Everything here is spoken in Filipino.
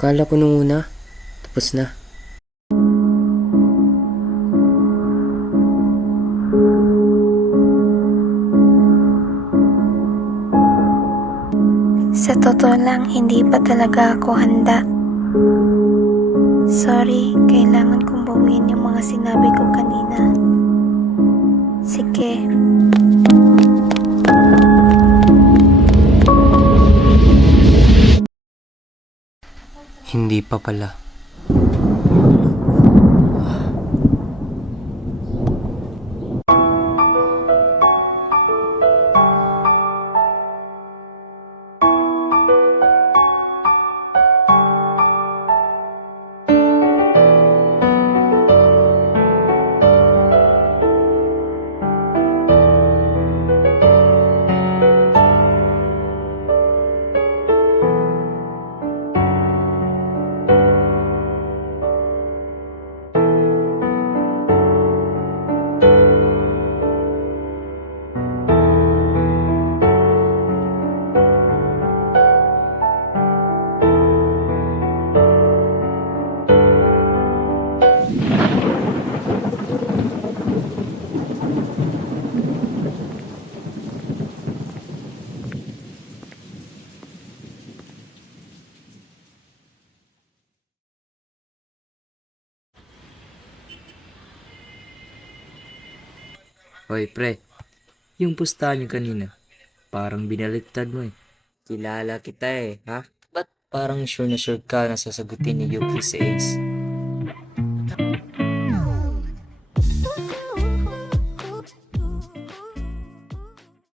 Akala ko nung una, tapos na. Sa totoo lang, hindi pa talaga ako handa. Sorry, kailangan kong bawiin yung mga sinabi ko kanina. Sige. Hindi pa pala. Hoy pre, yung pustahan niyo kanina, parang binaliktad mo eh. Kilala kita eh, ha? Ba't parang sure na sure ka na sasagutin ni Yuki si Ace?